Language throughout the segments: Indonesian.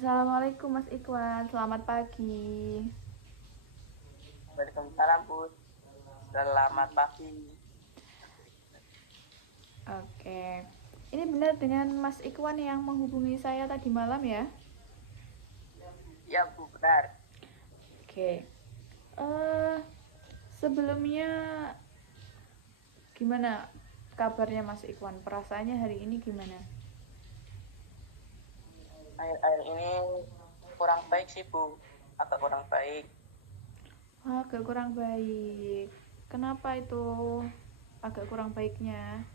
Assalamualaikum Mas Ikhwan, selamat pagi. Waalaikumsalam, Bu. Selamat pagi. Oke, ini benar dengan Mas Ikhwan yang menghubungi saya tadi malam ya? Ya, Bu, benar. Oke, eh sebelumnya gimana kabarnya Mas Ikhwan? Perasaannya hari ini gimana? Akhir-akhir ini kurang baik sih, Bu. Agak kurang baik. Wah, agak kurang baik. Kenapa itu agak kurang baiknya?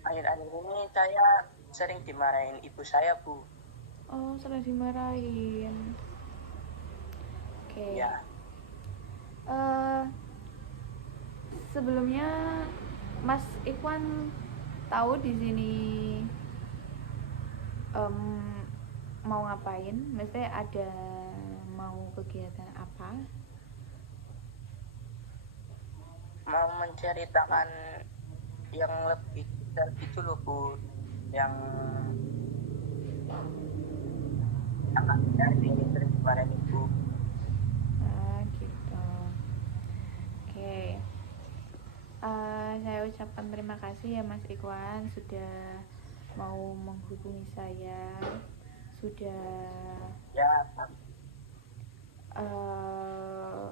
Akhir-akhir ini saya sering dimarahin ibu saya, Bu. Oh, sering dimarahin. Oke, Ya, eh sebelumnya Mas Ikhwan tahu di sini em, mau ngapain? Maksudnya ada mau kegiatan apa? mau menceritakan yang lebih detail gitu loh, Bu. Yang akhir-akhir ini sering dimarahin ibu. Ah, gitu. Oke. Saya ucapkan terima kasih ya Mas Ikhwan sudah mau menghubungi saya, sudah Ya, eh,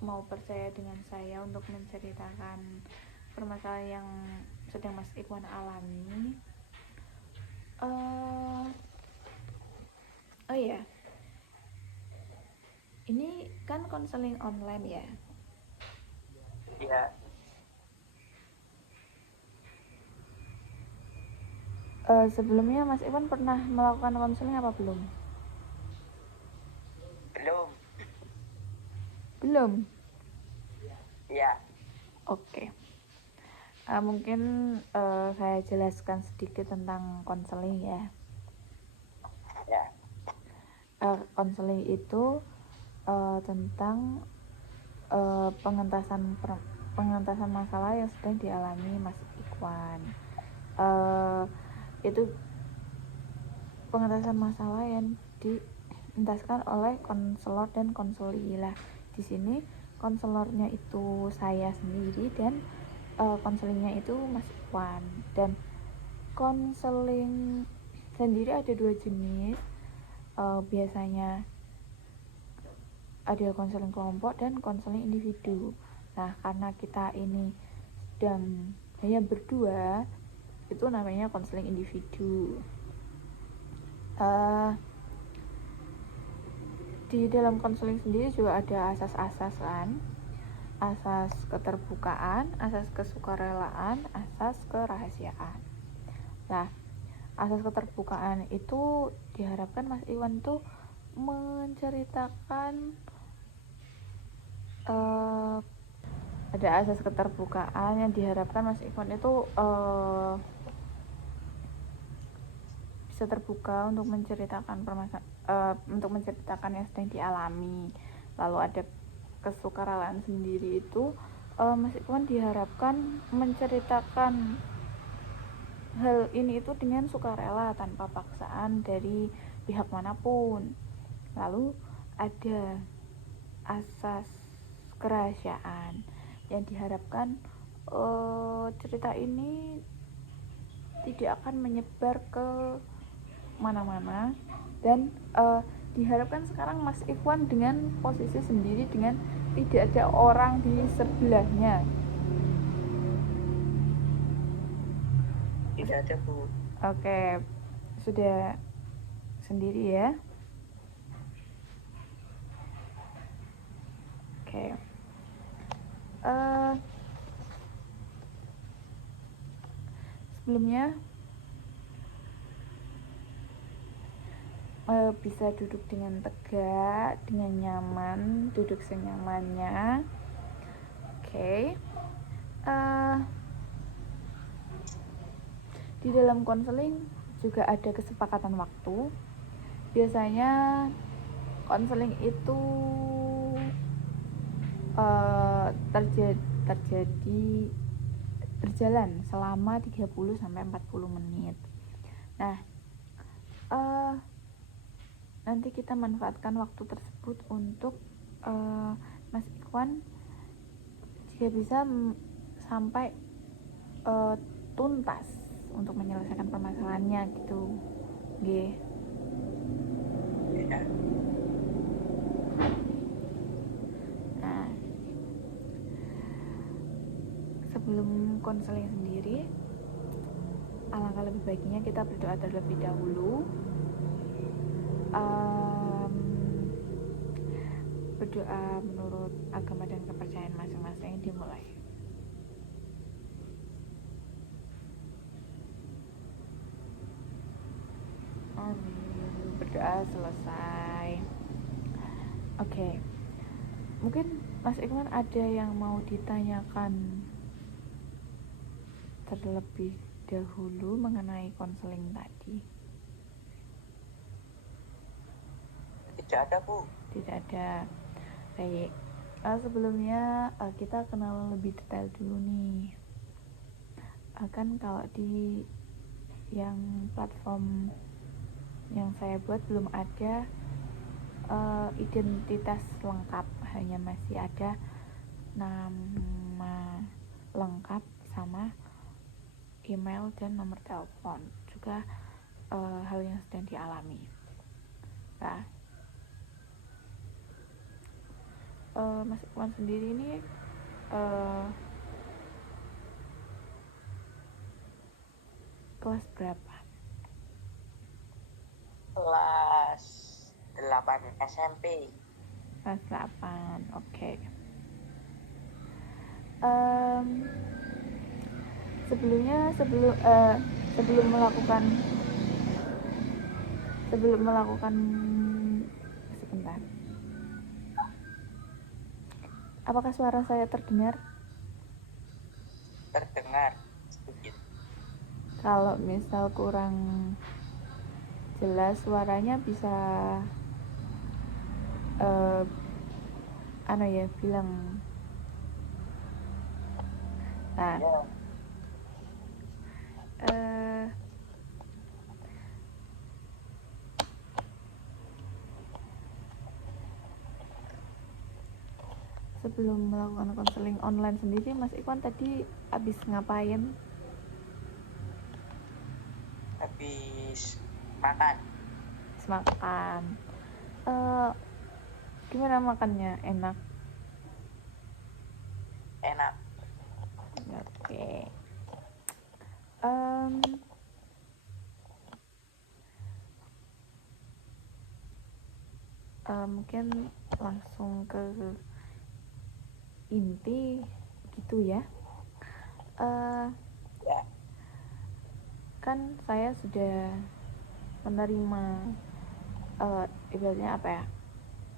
mau percaya dengan saya untuk menceritakan permasalahan yang sedang Mas Ikhwan alami. eh oh iya, ini kan konseling online ya. ya, Sebelumnya Mas Iwan pernah melakukan konseling apa belum? belum. Belum. Ya, Oke. Mungkin saya jelaskan sedikit tentang konseling ya. ya, Konseling itu tentang pengentasan masalah yang sedang dialami Mas Iwan. Uh, itu pengentasan masalah yang dientaskan oleh konselor dan konseli lah. Di sini konselornya itu saya sendiri dan konselingnya itu Mas Iwan. Dan konseling sendiri ada dua jenis. Biasanya ada konseling kelompok dan konseling individu. Nah, karena kita ini sedang hanya berdua, itu namanya konseling individu. Di dalam konseling sendiri juga ada asas-asas kan, asas keterbukaan, asas kesukarelaan, asas kerahasiaan. Nah, asas keterbukaan itu diharapkan Mas Iwan tuh menceritakan ada asas keterbukaan yang diharapkan Mas Iwan itu bisa terbuka untuk menceritakan untuk menceritakan yang sedang dialami. Lalu ada kesukarelawan sendiri itu Mas Iwan diharapkan menceritakan hal ini itu dengan sukarela tanpa paksaan dari pihak manapun. Lalu ada asas kerahasiaan yang diharapkan cerita ini tidak akan menyebar ke mana-mana dan diharapkan sekarang Mas Ikhwan dengan posisi sendiri dengan tidak ada orang di sebelahnya. tidak ada, Bu. Oke, sudah sendiri ya. Oke. Sebelumnya bisa duduk dengan tegak, dengan nyaman, duduk senyamannya. Oke. Di dalam konseling juga ada kesepakatan waktu. Biasanya konseling itu terjadi berjalan selama 30 sampai 40 menit. Nah, nanti kita manfaatkan waktu tersebut untuk Mas Ikhwan jika bisa sampai tuntas untuk menyelesaikan permasalahannya gitu. G. Ya. Nah, sebelum konseling sendiri, alangkah lebih baiknya kita berdoa terlebih dahulu. Berdoa menurut agama dan kepercayaan masing-masing dimulai. Berdoa selesai. Oke. Mungkin Mas Ikhwan ada yang mau ditanyakan terlebih dahulu mengenai konseling tadi? Tidak ada, Bu. Tidak ada. Baik. Sebelumnya kita kenal lebih detail dulu nih. Kan kalau di yang platform yang saya buat belum ada identitas lengkap, hanya masih ada nama lengkap sama email dan nomor telepon, juga hal yang sedang dialami. Nah, Mas Ikhwan sendiri ini kelas berapa? Kelas 8 SMP. Kelas 8, oke. Sebelum melakukan sebentar. Apakah suara saya terdengar? Terdengar sedikit. Kalau misal kurang jelas suaranya bisa bilang. Nah, Ya. Sebelum melakukan konseling online sendiri, Mas Ikhwan tadi habis ngapain? Habis makan. Gimana makannya? Enak? Enak. Oke. Mungkin langsung ke inti gitu ya. Ya. Kan saya sudah menerima ibaratnya apa ya,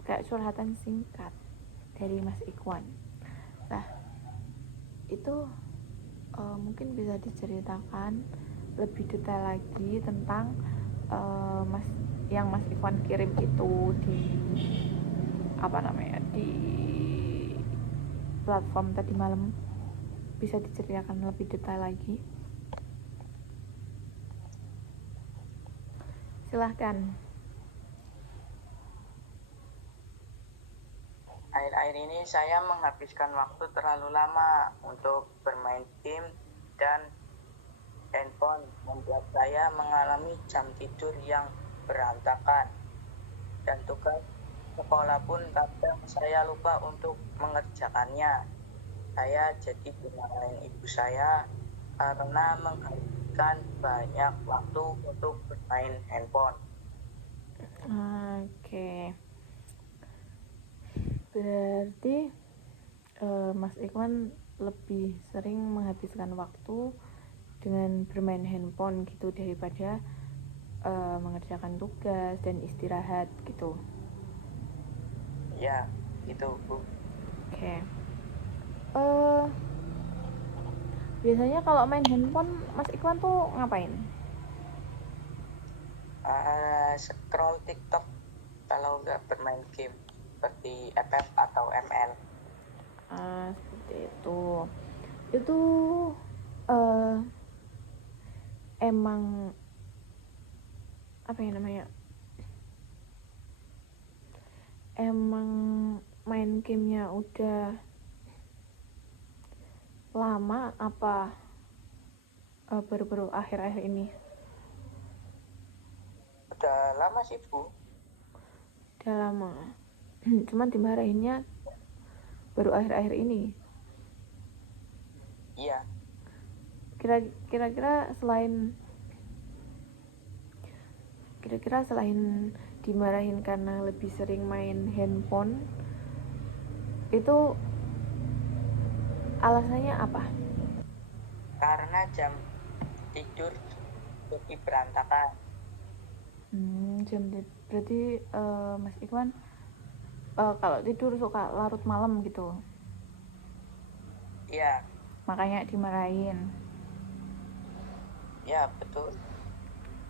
kayak curhatan singkat dari Mas Ikhwan. Nah, itu mungkin bisa diceritakan lebih detail lagi tentang yang Mas Ikhwan kirim itu di di platform tadi malam. Bisa diceritakan lebih detail lagi? Silahkan. Akhir-akhir ini saya menghabiskan waktu terlalu lama untuk bermain game dan handphone membuat saya mengalami jam tidur yang berantakan. Dan tugas sekolah pun kadang saya lupa untuk mengerjakannya. Saya jadi dimarahin ibu saya karena menghabiskan banyak waktu untuk bermain handphone. Oke. Berarti Mas Ikhwan lebih sering menghabiskan waktu dengan bermain handphone gitu daripada mengerjakan tugas dan istirahat gitu. Ya, gitu, Bu. Oke. Biasanya kalau main handphone Mas Ikhwan tuh ngapain? Scroll TikTok kalau nggak bermain game seperti FF atau ML. Seperti itu. Itu emang apa ya namanya? emang main gamenya udah lama apa baru-baru akhir-akhir ini? Udah lama sih Bu. Udah lama. Cuman dimarahinnya baru akhir-akhir ini. Iya. Kira-kira selain dimarahin karena lebih sering main handphone, itu alasannya apa? Karena jam tidur lebih berantakan. Berarti Mas Ikhwan kalau tidur suka larut malam gitu, Iya. makanya dimarahin. Ya betul.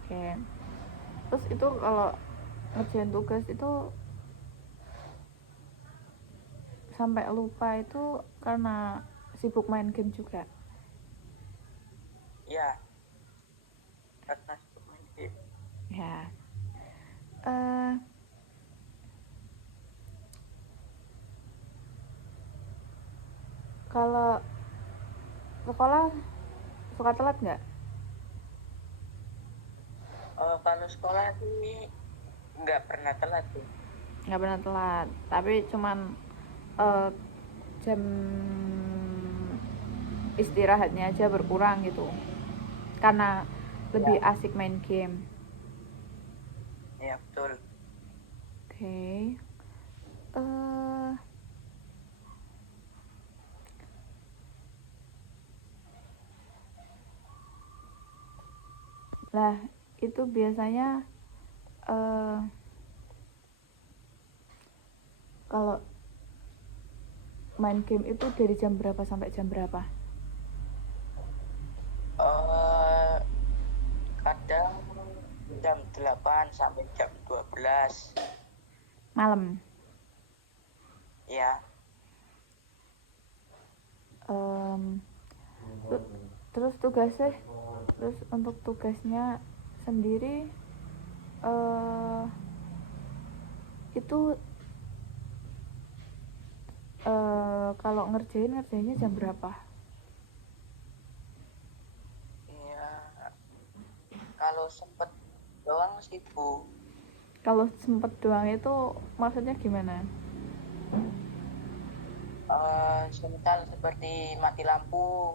Oke. Terus itu kalau ngerjain tugas itu sampai lupa itu karena sibuk main game juga? Ya. Karena sibuk main game. Ya. Kalau sekolah suka telat nggak? Kalau sekolah sih nggak pernah telat tuh. Nggak pernah telat, tapi cuman jam istirahatnya aja berkurang gitu karena lebih asik main game. Ya betul. Oke. Lah itu biasanya kalau main game itu dari jam berapa sampai jam berapa? Kadang jam 8 sampai jam 12 malam. Ya. Terus untuk tugasnya sendiri itu kalau ngerjainnya jam berapa? Ya kalau sempet doang sih Bu. Kalau sempet doang itu maksudnya gimana? Semisal seperti mati lampu,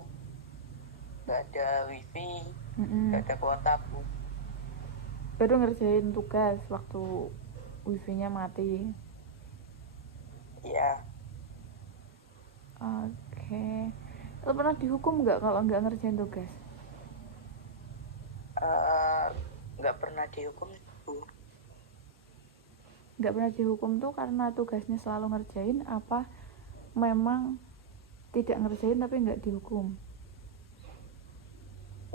nggak ada wifi, nggak ada kuota Bu. Baru ngerjain tugas waktu wifi-nya mati. Iya. Oke. Lo pernah dihukum nggak kalau nggak ngerjain tugas? Nggak pernah dihukum Bu. Nggak pernah dihukum tuh karena tugasnya selalu ngerjain apa memang tidak ngerjain tapi nggak dihukum?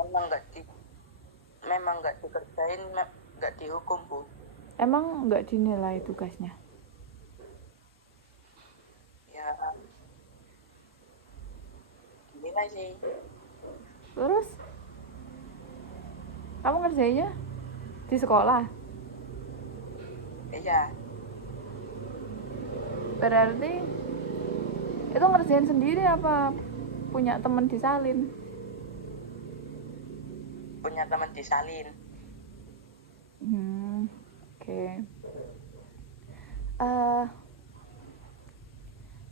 Memang nggak dikerjain, nggak dihukum Bu. Emang nggak dinilai tugasnya? Ya dinilai sih. Terus kamu ngerjainnya di sekolah? Iya. Berarti itu ngerjain sendiri apa punya temen disalin? Punya teman disalin. Oke.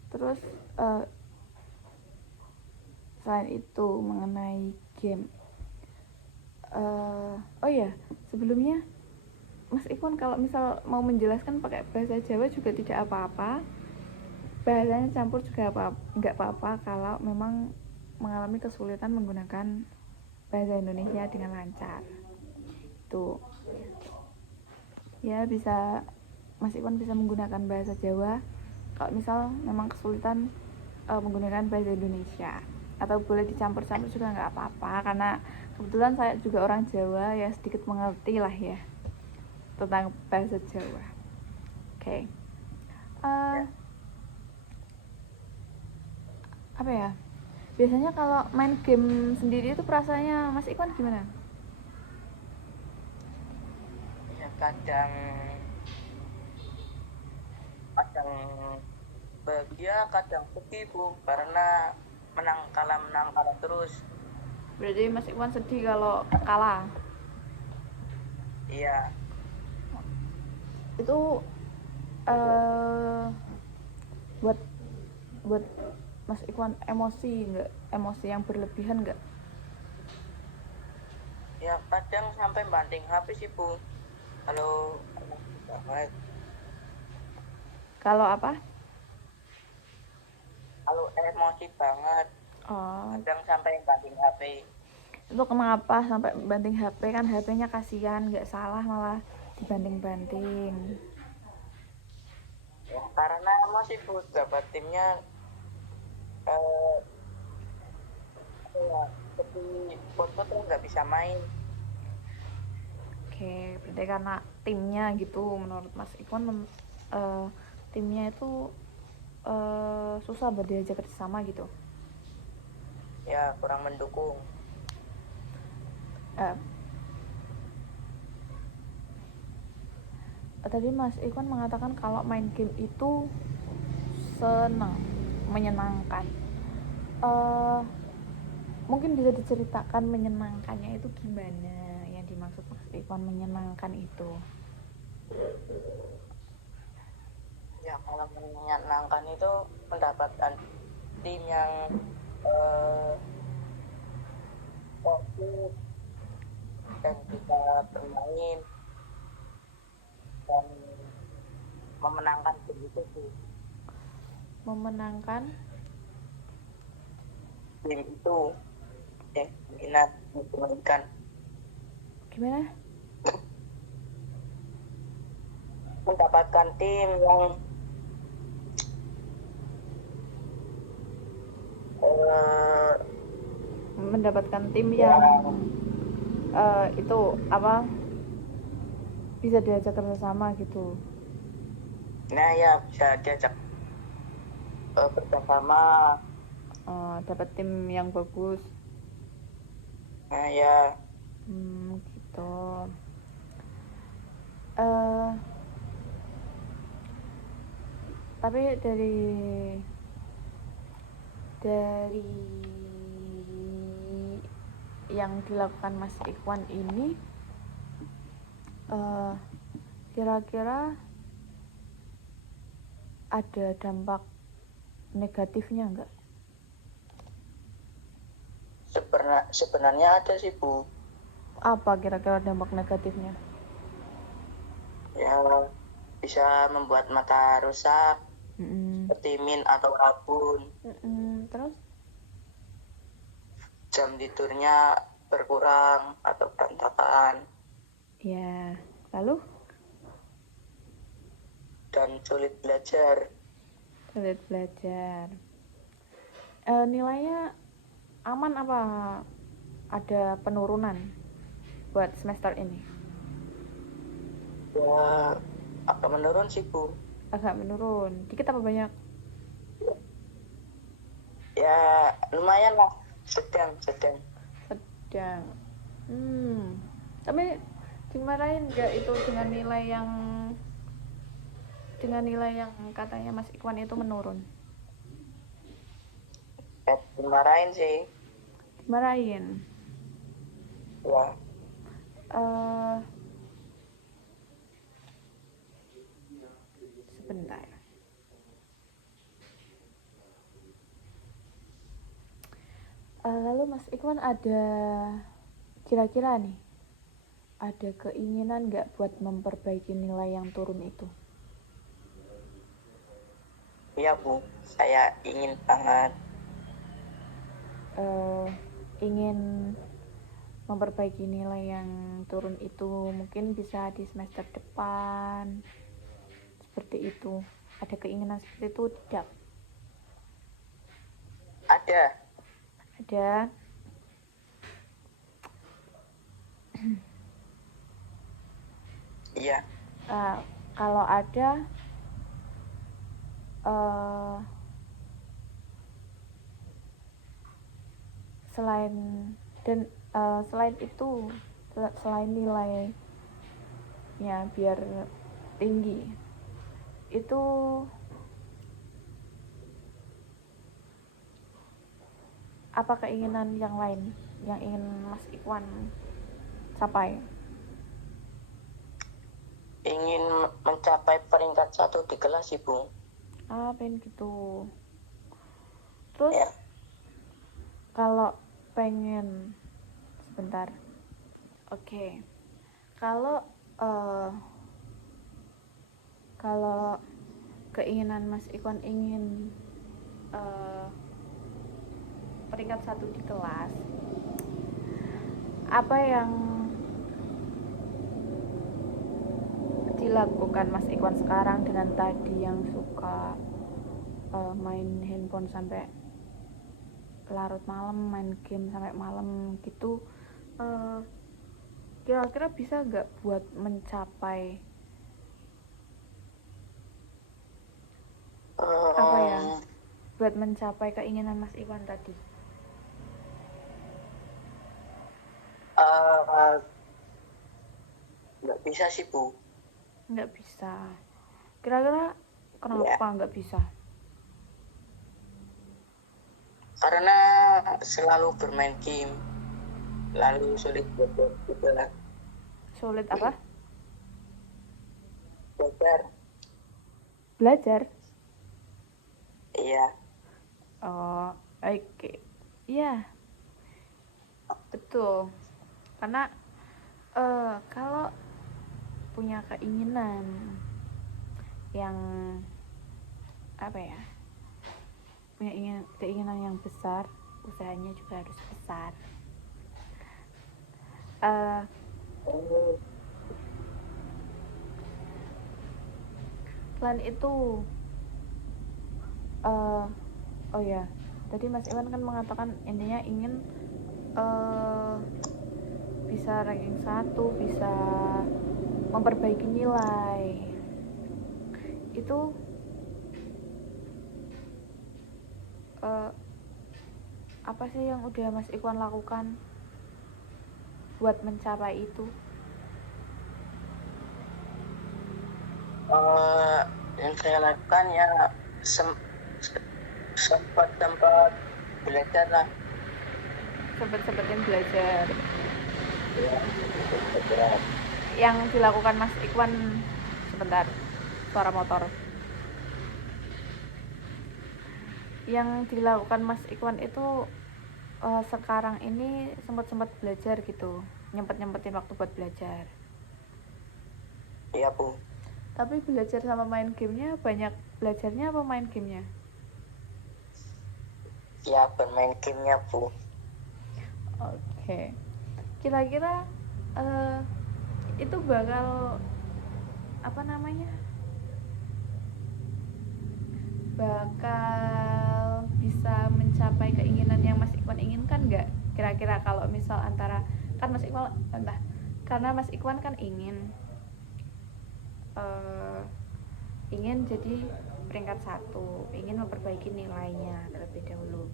Terus selain itu mengenai game, oh ya sebelumnya Mas Ikhwan kalau misal mau menjelaskan pakai bahasa Jawa juga tidak apa-apa, bahasanya campur juga nggak apa-apa kalau memang mengalami kesulitan menggunakan bahasa Indonesia dengan lancar. Tuh ya, bisa Mas Ikhwan bisa menggunakan bahasa Jawa kalau misal memang kesulitan menggunakan bahasa Indonesia, atau boleh dicampur-campur juga nggak apa-apa karena kebetulan saya juga orang Jawa ya, sedikit mengerti lah ya tentang bahasa Jawa. Oke. Apa ya, biasanya kalau main game sendiri itu perasaannya Mas Ikhwan gimana? Ya kadang kadang bahagia kadang sedih Bu, karena menang kalah terus. Berarti Mas Iwan sedih kalau kalah. Iya. Itu buat buat Mas Iwan emosi nggak? Emosi yang berlebihan nggak? Ya kadang sampai banting HP sih Bu, kalau emosi banget. Kalau apa? Kalau emosi banget Oh, kadang sampai banting HP. itu kenapa sampai banting HP? Kan HP-nya kasihan, nggak salah malah dibanting-banting. Ya karena emosi Bu, dapat timnya eh apa ya, seperti foto tuh nggak bisa main. Oke, berarti karena timnya gitu menurut Mas Iwan timnya itu susah buat diajak kerjasama gitu. Ya kurang mendukung. Eh, Tadi Mas Iwan mengatakan kalau main game itu senang, menyenangkan. Eh, Mungkin bisa diceritakan menyenangkannya itu gimana? Yang dimaksud Mas Iwan menyenangkan itu? Ya kalau menyenangkan itu mendapatkan tim yang eh fokus dan bisa bermain dan memenangkan tim itu sih. Memenangkan Tim itu yang minat dimainkan, gimana? mendapatkan tim yang eh Mendapatkan tim yang yang itu apa? Bisa diajak kerjasama gitu. nah ya bisa diajak bersama. Dapat tim yang bagus. Nah ya Gitu. Eh, tapi dari yang dilakukan Mas Ikhwan ini, kira-kira ada dampak negatifnya nggak? sebenarnya ada sih Bu. Apa kira-kira dampak negatifnya? Ya bisa membuat mata rusak Mm-mm. seperti min atau rabun, Terus? jam tidurnya berkurang atau berantakan, Ya, lalu dan sulit belajar. sulit belajar. Nilainya aman apa ada penurunan buat semester ini? Ya agak menurun sih Bu. Agak menurun. Dikit apa banyak? Ya lumayan lah, sedang. Sedang. Tapi dimarahin nggak itu dengan nilai yang katanya Mas Ikhwan itu menurun? Dimarahin sih. Dimarahin. Ya Eh Sebentar. Lalu Mas Ikhwan ada kira-kira nih ada keinginan nggak buat memperbaiki nilai yang turun itu? iya Bu, saya ingin banget. Ingin memperbaiki nilai yang turun itu mungkin bisa di semester depan seperti itu. Ada keinginan seperti itu tidak? Ada. Iya. Kalau ada selain itu, selain nilainya biar tinggi, itu apa keinginan yang lain yang ingin Mas Ikhwan capai? Ingin mencapai peringkat 1 di kelas, Ibu. Pengen gitu. Terus Ya. kalau pengen sebentar. Oke. Kalau kalau keinginan Mas Ikhwan ingin peringkat 1 di kelas, apa yang dilakukan Mas Ikhwan sekarang dengan tadi yang suka main handphone sampai larut malam, main game sampai malam gitu, kira-kira bisa nggak buat mencapai apa ya, buat mencapai keinginan Mas Ikhwan tadi? Nggak bisa sih, Bu. Nggak bisa. Kira-kira kenapa nggak bisa? Karena selalu bermain game, lalu sulit belajar. Sulit apa? Belajar. Iya. Oh, oke. Iya. Betul. Karena kalau punya keinginan yang apa ya? Punya keinginan yang besar, usahanya juga harus besar. Selain itu, oh ya, tadi Mas Iwan kan mengatakan intinya ingin bisa ranking 1, bisa memperbaiki nilai. Itu apa sih yang udah Mas Ikhwan lakukan buat mencapai itu? Yang saya lakukan ya sempat belajar lah. Sempat-sempatin belajar. Ya, Yang dilakukan Mas Ikhwan, sebentar, suara motor. Yang dilakukan Mas Ikhwan itu sekarang ini sempat belajar gitu, nyempetin waktu buat belajar. Iya, Bu. Tapi belajar sama main gamenya, banyak belajarnya apa main gamenya? Ya, bermain gamenya, Bu. Oke. Kira-kira itu bakal apa namanya? Bakal bisa mencapai keinginan yang Mas Ikhwan inginkan nggak? Kira-kira kalau misal antara, kan Mas Ikhwan karena Mas Ikhwan kan ingin jadi peringkat 1, ingin memperbaiki nilainya terlebih dahulu.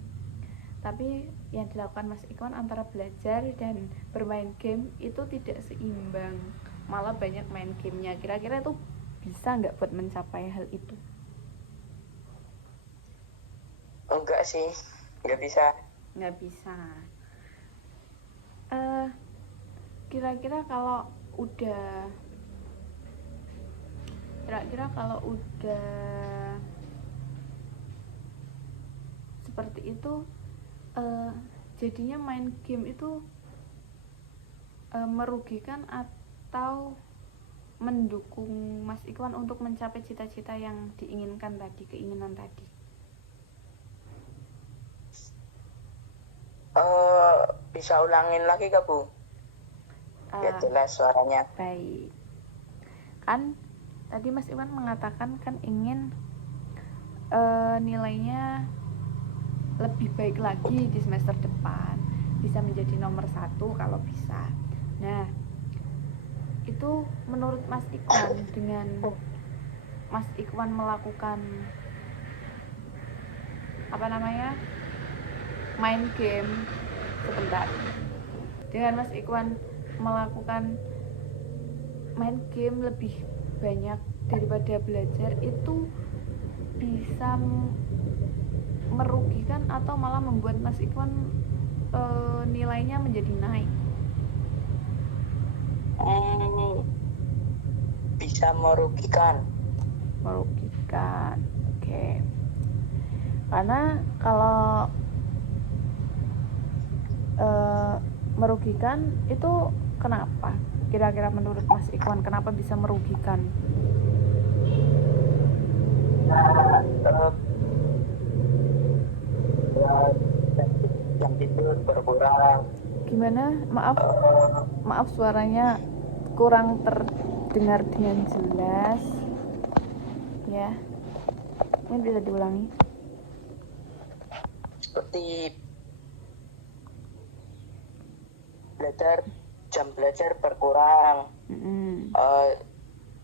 Tapi yang dilakukan Mas Ikhwan antara belajar dan bermain game itu tidak seimbang, malah banyak main gamenya. Kira-kira itu bisa nggak buat mencapai hal itu? Enggak sih, nggak bisa. Nggak bisa. Kira-kira kalau udah seperti itu, jadinya main game itu merugikan atau mendukung Mas Ikhwan untuk mencapai cita-cita yang diinginkan tadi, keinginan tadi? Bisa ulangin lagi gak, Bu? Ya jelas suaranya. Baik. Kan tadi Mas Iwan mengatakan kan ingin nilainya lebih baik lagi di semester depan, bisa menjadi nomor 1 kalau bisa. Nah, itu menurut Mas Ikhwan, dengan Mas Ikhwan melakukan main game, sebentar, dengan Mas Ikhwan melakukan main game lebih banyak daripada belajar itu bisa merugikan atau malah membuat Mas Ikhwan nilainya menjadi naik? Bisa merugikan. Merugikan, oke. Karena kalau merugikan itu kenapa? Kira-kira menurut Mas Ikhwan kenapa bisa merugikan? Jam tidur berkurang. Gimana? Maaf suaranya kurang terdengar dengan jelas. Ya, ini bisa diulangi. Seperti jam belajar berkurang.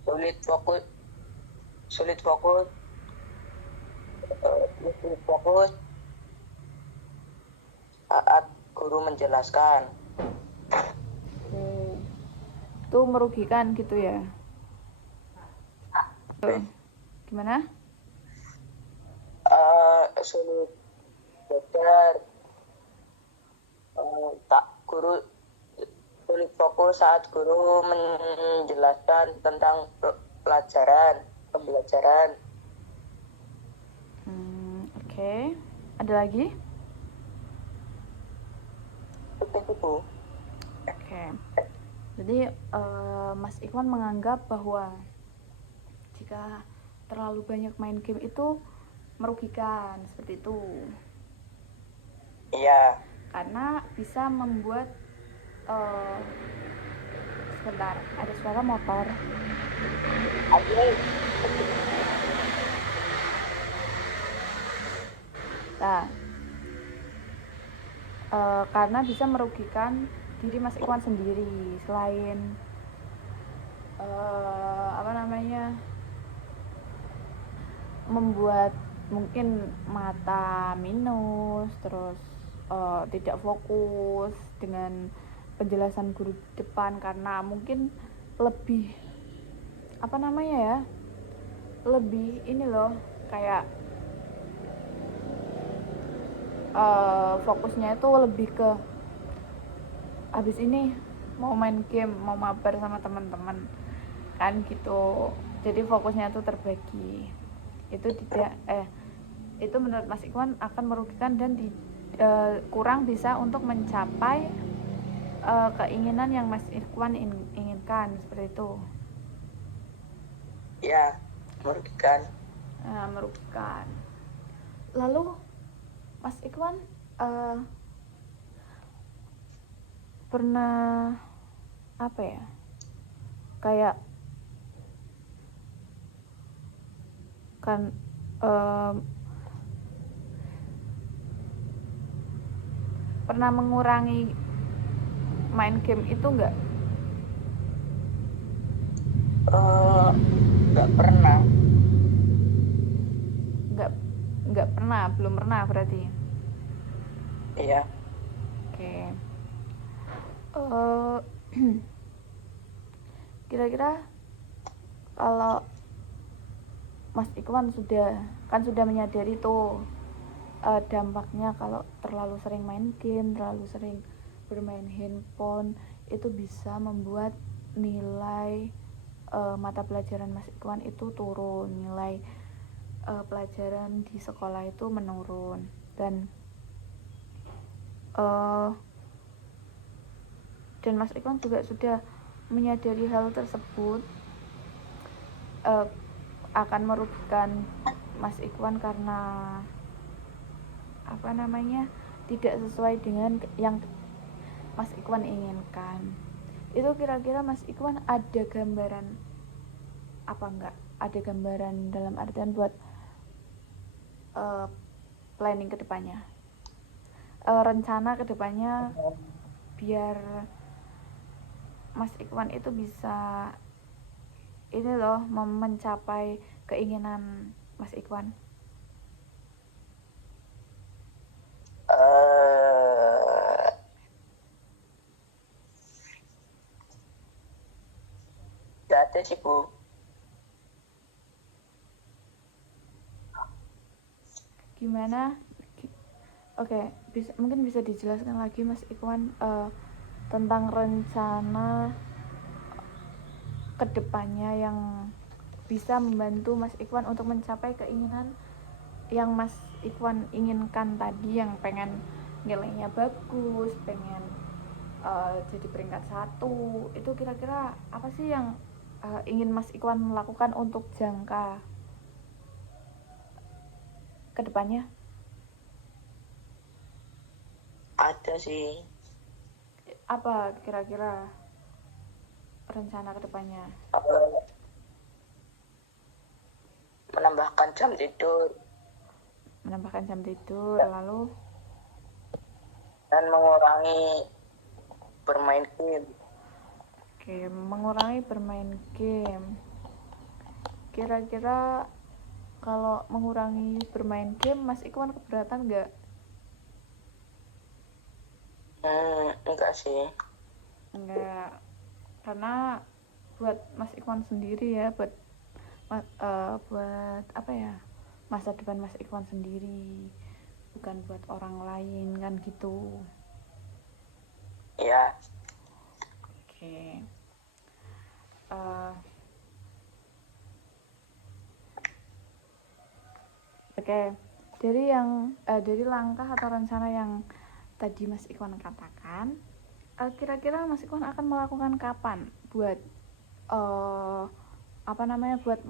Sulit fokus saat guru menjelaskan. Itu merugikan gitu ya? Gimana? Sulit belajar, sulit fokus saat guru menjelaskan tentang pembelajaran. Oke. Ada lagi? Itu. Oke. Jadi Mas Ikhwan menganggap bahwa jika terlalu banyak main game itu merugikan, seperti itu. Iya. Karena bisa membuat sebentar, ada suara motor. Nah, karena bisa merugikan diri Mas Ikhwan sendiri, selain membuat mungkin mata minus, terus tidak fokus dengan penjelasan guru depan karena mungkin lebih lebih ini loh, kayak fokusnya itu lebih ke habis ini mau main game, mau mabar sama teman-teman kan gitu. Jadi fokusnya itu terbagi. Itu menurut Mas Ikhwan akan merugikan dan kurang bisa untuk mencapai keinginan yang Mas Ikhwan inginkan, seperti itu. Ya, merugikan. Merugikan. Lalu Mas Ikhwan pernah kayak kan pernah mengurangi main game itu enggak? Enggak pernah. Enggak pernah, belum pernah berarti. Iya. Oke. Kira-kira kalau Mas Ikhwan sudah menyadari tuh dampaknya kalau terlalu sering main game, terlalu sering bermain handphone, itu bisa membuat nilai mata pelajaran Mas Ikhwan itu turun, nilai pelajaran di sekolah itu menurun, dan Mas Ikhwan juga sudah menyadari hal tersebut akan merugikan Mas Ikhwan karena tidak sesuai dengan yang Mas Ikhwan inginkan. Itu kira-kira Mas Ikhwan ada gambaran apa enggak? Ada gambaran dalam artian buat planning kedepannya, rencana kedepannya biar Mas Ikhwan itu bisa ini loh, mencapai keinginan Mas Ikhwan. Gak ada sih, Bu. gimana? Oke, mungkin bisa dijelaskan lagi Mas Ikhwan tentang rencana kedepannya yang bisa membantu Mas Ikhwan untuk mencapai keinginan yang Mas Ikhwan inginkan tadi, yang pengen nilainya bagus, pengen jadi peringkat 1. Itu kira-kira apa sih yang ingin Mas Ikhwan lakukan untuk jangka kedepannya? Ada sih. Apa kira-kira rencana kedepannya? Menambahkan jam tidur Menambahkan jam tidur, lalu dan mengurangi bermain game. oke, mengurangi bermain game. Kira-kira kalau mengurangi bermain game, Mas Ikhwan keberatan nggak? Enggak sih. Enggak, karena buat Mas Ikhwan sendiri ya, buat apa ya, masa depan Mas Ikhwan sendiri, bukan buat orang lain kan gitu. Ya. Oke. Uh, Oke, dari langkah atau rencana yang tadi Mas Ikhwan katakan, kira-kira Mas Ikhwan akan melakukan kapan buat buat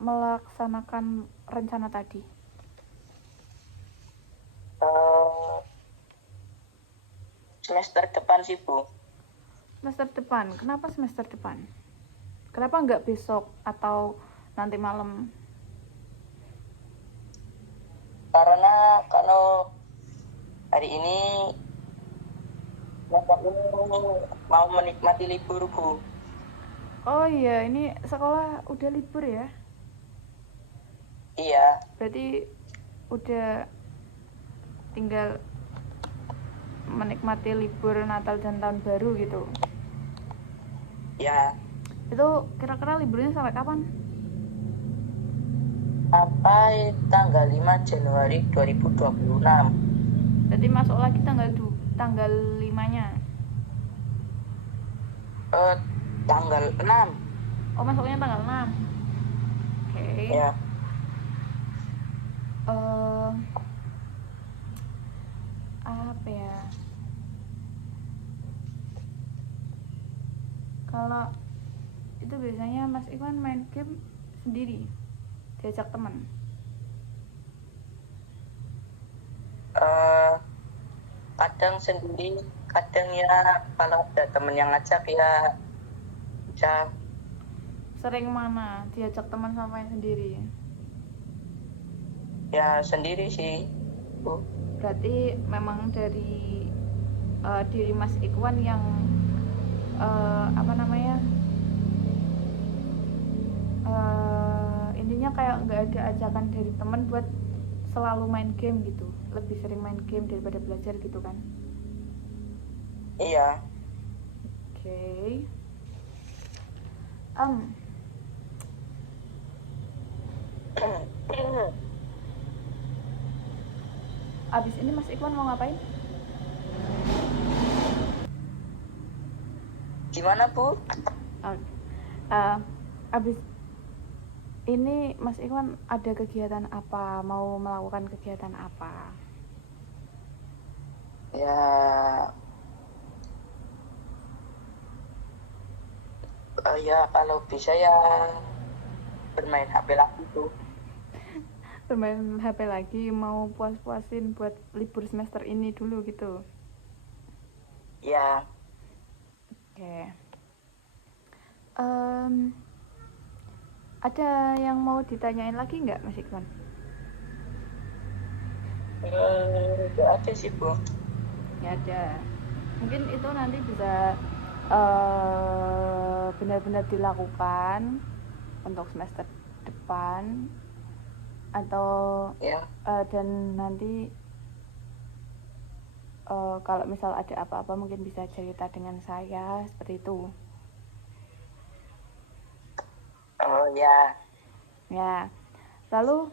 melaksanakan rencana tadi? Semester depan sih Bu. Semester depan. Kenapa semester depan? Kenapa nggak besok atau nanti malam? Karena kalau hari ini mau menikmati libur Bu. Oh iya, ini sekolah udah libur ya? Iya. Berarti udah tinggal menikmati libur Natal dan Tahun Baru gitu? Ya. Itu kira-kira liburnya sampai kapan? Sampai tanggal 5 Januari 2026. Berarti masuk lagi tanggal 5-nya? Tanggal 6. Oh, masuknya tanggal 6. Oke. Ya. Apa ya? Kalau itu biasanya Mas Iwan main game sendiri, diajak teman? Kadang sendiri, kadang ya kalau ada temen yang ngajak ya bisa. Sering mana diajak teman sama yang sendiri? Ya sendiri sih Bu. Berarti memang dari diri Mas Iwan yang intinya kayak nggak ada ajakan dari teman buat selalu main game gitu, lebih sering main game daripada belajar gitu kan? Iya. Oke. Abis ini Mas Iwan mau ngapain? Gimana Bu? Abis ini Mas Iwan ada kegiatan apa? Mau melakukan kegiatan apa? Ya kalau bisa ya bermain HP lagi tuh. Bermain HP lagi, mau puas-puasin buat libur semester ini dulu gitu? Ya. Oke. Ada yang mau ditanyain lagi nggak Mas Iwan? Nggak ada sih Bu. Ya ada. Mungkin itu nanti bisa benar-benar dilakukan untuk semester depan, atau Ya. dan nanti kalau misal ada apa-apa mungkin bisa cerita dengan saya seperti itu. Oh ya. Ya. Lalu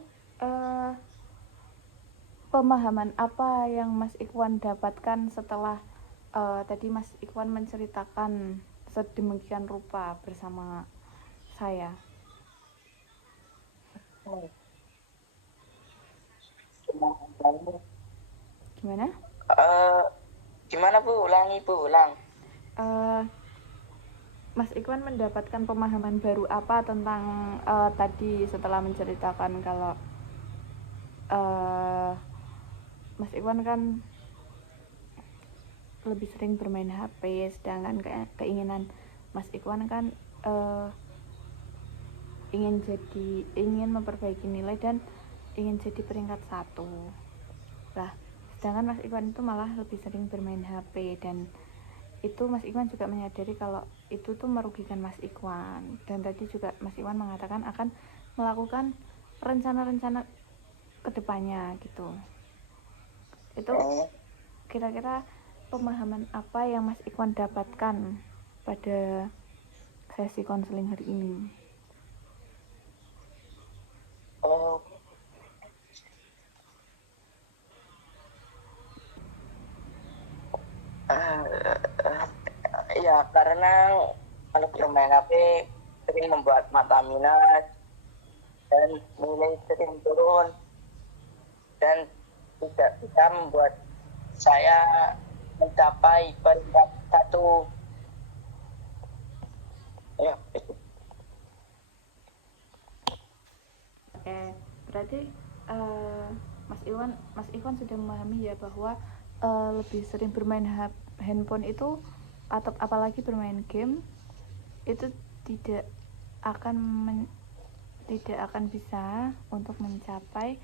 pemahaman apa yang Mas Ikhwan dapatkan setelah tadi Mas Ikhwan menceritakan sedemikian rupa bersama saya? Gimana? Gimana Bu? Ulangi Bu, ulang. Mas Ikhwan mendapatkan pemahaman baru apa tentang tadi setelah menceritakan kalau Mas Ikhwan kan lebih sering bermain HP, sedangkan keinginan Mas Ikhwan kan ingin memperbaiki nilai dan ingin jadi peringkat 1. Lah, sedangkan Mas Ikhwan itu malah lebih sering bermain HP, dan itu Mas Ikhwan juga menyadari kalau itu tuh merugikan Mas Ikhwan. Dan tadi juga Mas Ikhwan mengatakan akan melakukan rencana-rencana kedepannya gitu. Itu kira-kira pemahaman apa yang Mas Ikhwan dapatkan pada sesi konseling hari ini? Ya, karena kalau bermain HP sering membuat mata minus dan nilai sering turun dan tidak bisa membuat saya mencapai peringkat 1. Ya, itu. Oke, berarti Mas Ikhwan sudah memahami ya bahwa lebih sering bermain handphone itu atau apalagi bermain game itu tidak akan bisa untuk mencapai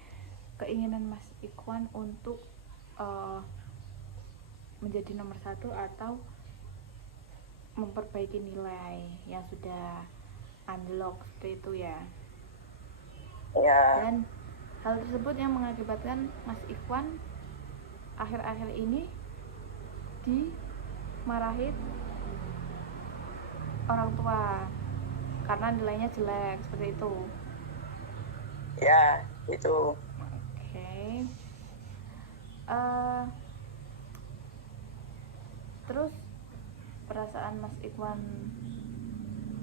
keinginan Mas Ikhwan untuk menjadi nomor 1 atau memperbaiki nilai yang sudah unlock seperti itu ya. Dan hal tersebut yang mengakibatkan Mas Ikhwan akhir-akhir ini dimarahin orang tua karena nilainya jelek seperti itu. Ya, itu. Oke. Terus perasaan Mas Ikhwan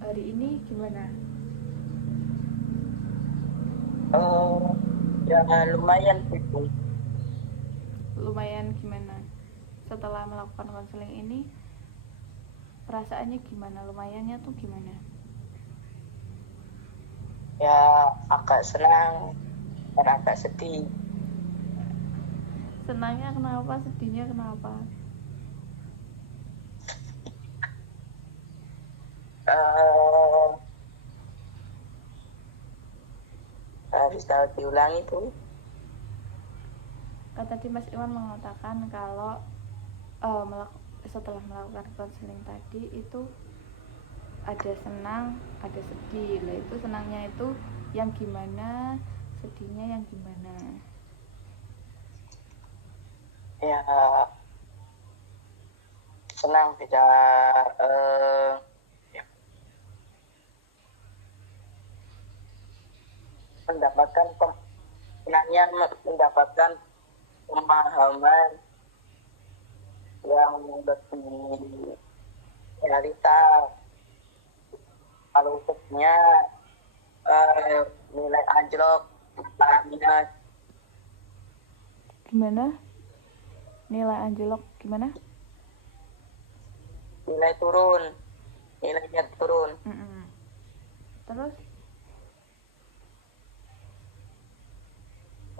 hari ini gimana? Ya lumayan gitu. Lumayan gimana? Setelah melakukan konseling ini perasaannya gimana? Lumayannya tuh gimana? Ya agak senang dan agak sedih. Senangnya kenapa? Sedihnya kenapa? Harus tahu diulangi tuh. Tadi Mas Iwan mengatakan kalau setelah melakukan konseling tadi itu ada senang, ada sedih. Lah itu senangnya itu yang gimana, sedihnya yang gimana? Ya senang bisa mendapatkan pemahaman yang lebih realitas. Kalau untuknya nilai anjlok, minus. Gimana? Nilai anjlok gimana? Nilainya turun. Terus?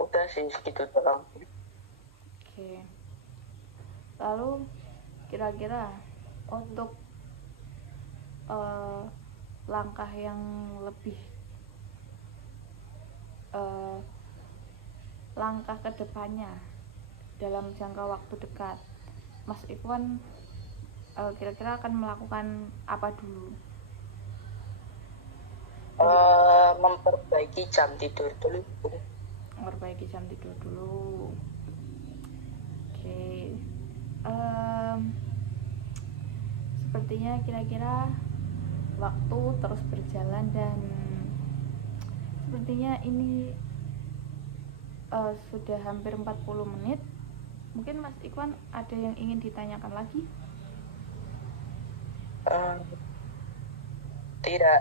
Udah sih segitu doang. Oke. Lalu kira-kira untuk langkah yang lebih langkah kedepannya dalam jangka waktu dekat, Mas Ikhwan kira-kira akan melakukan apa dulu? Memperbaiki jam tidur dulu. Memperbaiki jam tidur dulu. Oke. Sepertinya kira-kira waktu terus berjalan dan sepertinya ini sudah hampir 40 menit. Mungkin Mas Ikhwan ada yang ingin ditanyakan lagi? Tidak.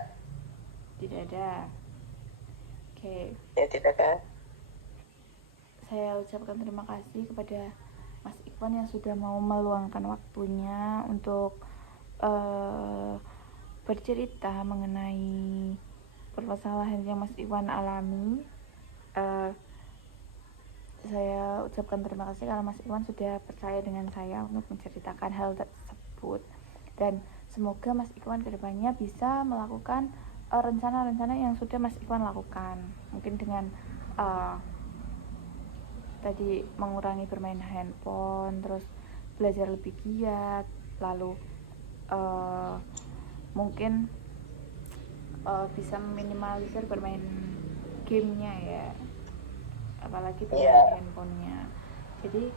Tidak ada. Oke. Ya, tidak ada. Saya ucapkan terima kasih kepada Mas Ikhwan yang sudah mau meluangkan waktunya untuk bercerita mengenai permasalahan yang Mas Ikhwan alami. Saya ucapkan terima kasih karena Mas Ikhwan sudah percaya dengan saya untuk menceritakan hal tersebut, dan semoga Mas Ikhwan kedepannya bisa melakukan rencana-rencana yang sudah Mas Ikhwan lakukan, mungkin dengan tadi mengurangi bermain handphone, terus belajar lebih giat, lalu mungkin bisa meminimalisir bermain gamenya ya, apalagi dengan handphonenya. Jadi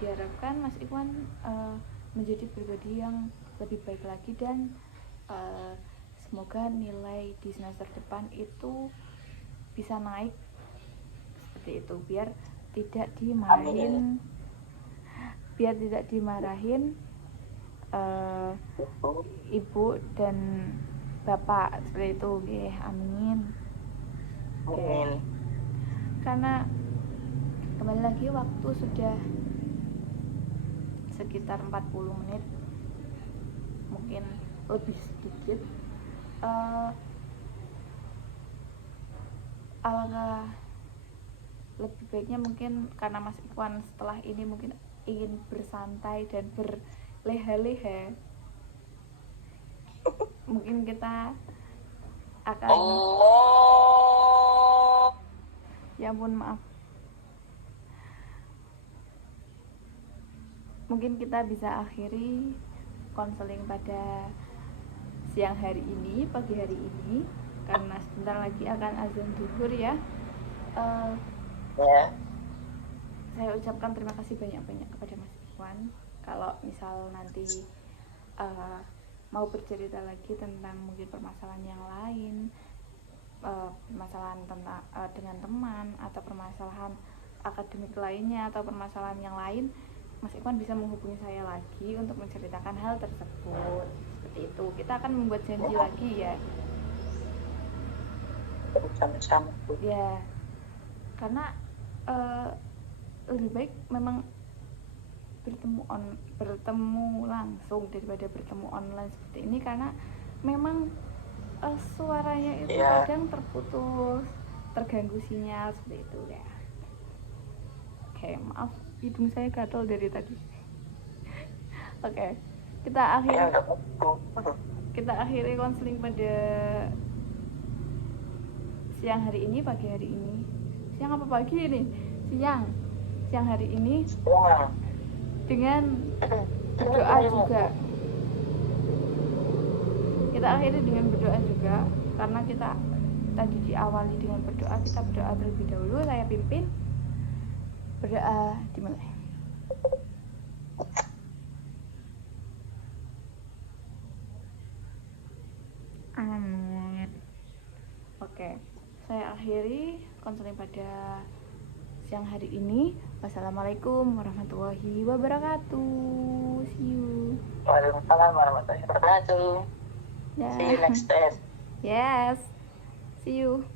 diharapkan Mas Ikhwan menjadi pribadi yang lebih baik lagi, dan semoga nilai di semester depan itu bisa naik seperti itu, biar tidak dimarahin. Biar tidak dimarahin ibu dan bapak seperti itu. Amin. Amin. Karena kembali lagi waktu sudah sekitar 40 menit, mungkin lebih sedikit. Alangkah lebih baiknya mungkin karena Mas Ikhwan setelah ini mungkin ingin bersantai dan berleha-leha, mungkin kita akan ya ampun maaf, mungkin kita bisa akhiri konseling pada siang hari ini, pagi hari ini, karena sebentar lagi akan azan zuhur ya. Saya ucapkan terima kasih banyak-banyak kepada Mas Ikhwan. Kalau misal nanti mau bercerita lagi tentang mungkin permasalahan yang lain, permasalahan tentang dengan teman, atau permasalahan akademik lainnya, atau permasalahan yang lain, Mas Ikhwan bisa menghubungi saya lagi untuk menceritakan hal tersebut. Seperti itu. Kita akan membuat janji lagi ya. Sama-sama. Ya, karena lebih baik memang bertemu langsung daripada bertemu online seperti ini, karena memang suaranya itu kadang terputus, terganggu sinyal seperti itu ya. Oke, maaf hidung saya gatal dari tadi. Oke, kita akhiri konseling pada siang hari ini, pagi hari ini. Siang apa pagi ini? Siang hari ini dengan berdoa juga. Kita akhiri dengan berdoa juga, karena kita tadi diawali dengan berdoa. Kita berdoa terlebih dahulu, saya pimpin. Berdoa dimulai. Amin. Oke, saya akhiri konseling pada siang hari ini. Wassalamualaikum warahmatullahi wabarakatuh. See you. Waalaikumsalam warahmatullahi wabarakatuh. See you next time. Yes. See you.